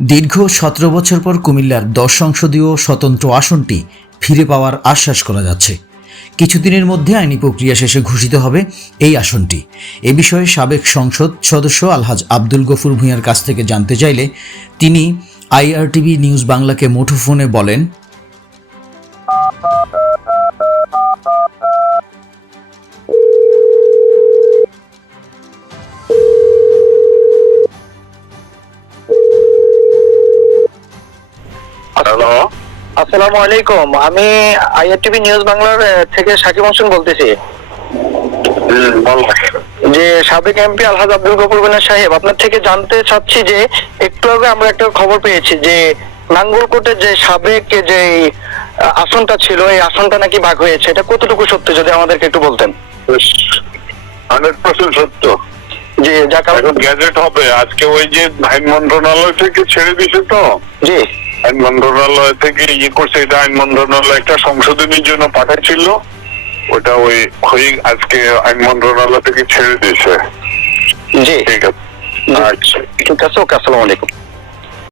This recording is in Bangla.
দীর্ঘ সতেরো বছর পর কুমিল্লার দশ সংসদীয় স্বতন্ত্র আসনটি ফিরে পাওয়ার আশ্বাস করা যাচ্ছে। কিছুদিনের মধ্যে আইনি প্রক্রিয়া শেষে ঘোষিত হবে এই আসনটি। এ বিষয়ে সাবেক সংসদ সদস্য আলহাজ আব্দুল গফুর ভূঁইয়ার কাছ থেকে জানতে চাইলে তিনি আইআরটিভি নিউজ বাংলাকে মুঠোফোনে বলেন। হ্যালো আসসালামু আলাইকুম আমি আইআরটিভি নিউজ বাংলার থেকে সাকিব হোসেন বলতেছি। যে সাবেক এমপি আলহাজ আব্দুল গফুর বিনা সাহেব আপনার থেকে জানতে চাচ্ছি যে একটু আগে আমরা একটা খবর পেয়েছি যে নাঙ্গলকোটে যে সাবেক যে আসনটা ছিল এই আসনটা নাকি ভাগ হয়েছে। এটা কতটুকু সত্য যদি আমাদেরকে একটু বলতেন? হান্ড্রেড পার্সেন্ট সত্য। যে যা কারণ এখন গ্যাজেট হবে। আজকে ওই যে আইন মন্ত্রণালয় থেকে ছেড়ে দিছে তো। জি। আইন মন্ত্রণালয় থেকে ইয়ে করছে এটা আইন মন্ত্রণালয় একটা সংশোধনীর জন্য পাঠাচ্ছিল ওটা ওই হয়ে আজকে আইন মন্ত্রণালয় থেকে ছেড়ে দিয়েছে। জি। ঠিক আছে। আচ্ছা। ঠিক আছে ওকে আসসালামু আলাইকুম।